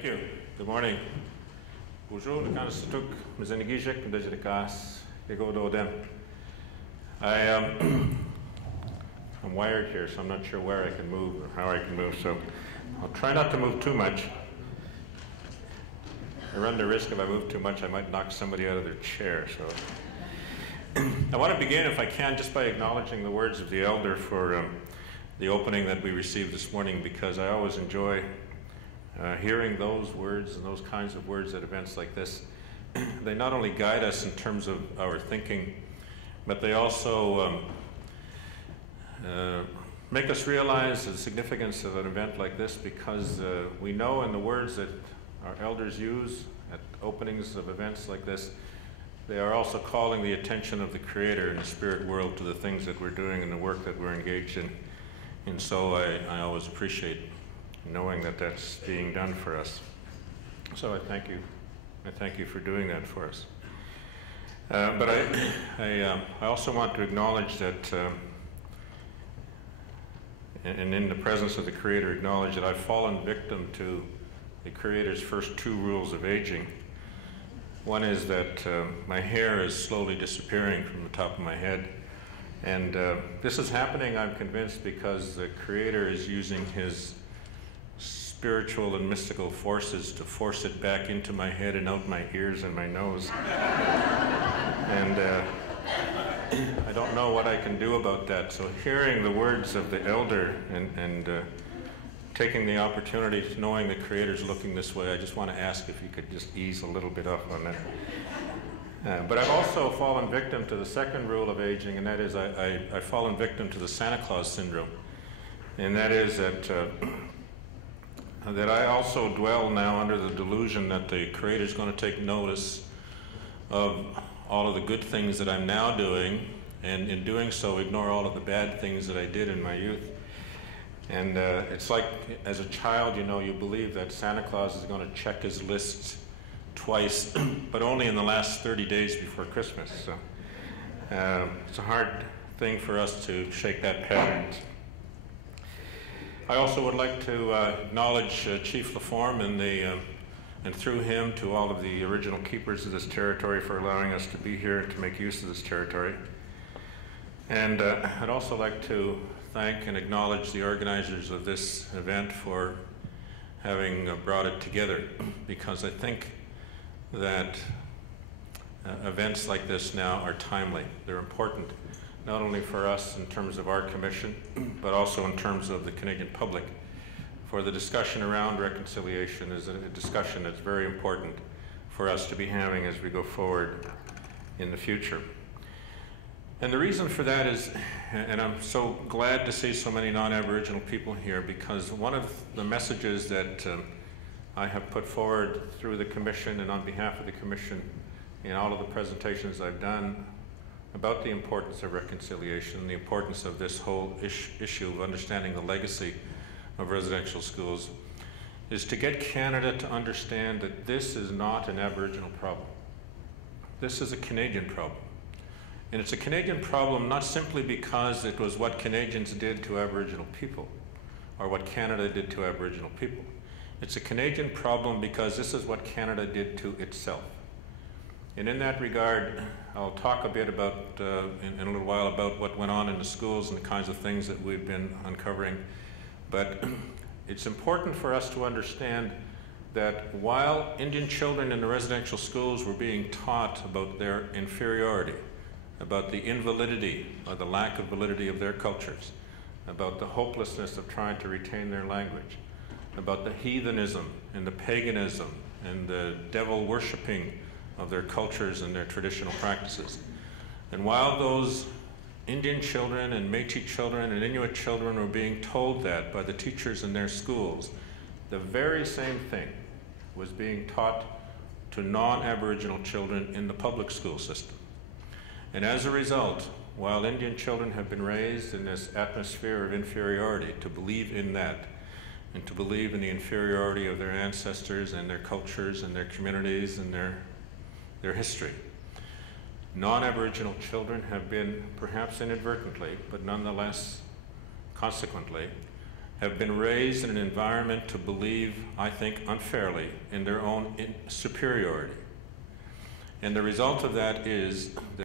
Thank you. Good morning. Bonjour, le canastuk, mzenigijek, mdejikas, yegododem. I'm wired here, so I'm not sure where I can move or how I can move, so I'll try not to move too much. I run the risk if I move too much, I might knock somebody out of their chair, so. I want to begin, if I can, just by acknowledging the words of the elder for the opening that we received this morning, because I always enjoy hearing those words and those kinds of words at events like this. They not only guide us in terms of our thinking, but they also make us realize the significance of an event like this, because we know in the words that our elders use at openings of events like this, they are also calling the attention of the Creator in the spirit world to the things that we're doing and the work that we're engaged in. And so I always appreciate knowing that that's being done for us. So I thank you. I thank you for doing that for us. But I also want to acknowledge that, and in the presence of the Creator, acknowledge that I've fallen victim to the Creator's first two rules of aging. One is that my hair is slowly disappearing from the top of my head. And this is happening, I'm convinced, because the Creator is using his spiritual and mystical forces to force it back into my head and out my ears and my nose. And I don't know what I can do about that. So hearing the words of the elder and taking the opportunity, knowing the Creator's looking this way, I just want to ask if you could just ease a little bit off on that. But I've also fallen victim to the second rule of aging, and that is I've fallen victim to the Santa Claus syndrome. And that is that I also dwell now under the delusion that the Creator's going to take notice of all of the good things that I'm now doing, and in doing so ignore all of the bad things that I did in my youth. And it's like, as a child, you know, you believe that Santa Claus is going to check his lists twice, but only in the last 30 days before Christmas. So it's a hard thing for us to shake that pattern. I also would like to acknowledge Chief Laforme and through him to all of the original keepers of this territory for allowing us to be here and to make use of this territory. And I'd also like to thank and acknowledge the organizers of this event for having brought it together, because I think that events like this now are timely. They're important, not only for us in terms of our commission, but also in terms of the Canadian public. For the discussion around reconciliation is a discussion that's very important for us to be having as we go forward in the future. And the reason for that is, and I'm so glad to see so many non-Aboriginal people here, because one of the messages that I have put forward through the Commission and on behalf of the Commission in all of the presentations I've done about the importance of reconciliation, the importance of this whole issue of understanding the legacy of residential schools, is to get Canada to understand that this is not an Aboriginal problem. This is a Canadian problem. And it's a Canadian problem not simply because it was what Canadians did to Aboriginal people, or what Canada did to Aboriginal people. It's a Canadian problem because this is what Canada did to itself. And in that regard, I'll talk a bit about, in a little while, about what went on in the schools and the kinds of things that we've been uncovering. But it's important for us to understand that while Indian children in the residential schools were being taught about their inferiority, about the invalidity or the lack of validity of their cultures, about the hopelessness of trying to retain their language, about the heathenism and the paganism and the devil worshipping of their cultures and their traditional practices. And while those Indian children and Métis children and Inuit children were being told that by the teachers in their schools, the very same thing was being taught to non-Aboriginal children in the public school system. And as a result, while Indian children have been raised in this atmosphere of inferiority, to believe in that, and to believe in the inferiority of their ancestors and their cultures and their communities and their history, non-Aboriginal children have been, perhaps inadvertently, but nonetheless consequently, have been raised in an environment to believe, I think unfairly, in their own superiority. And the result of that is that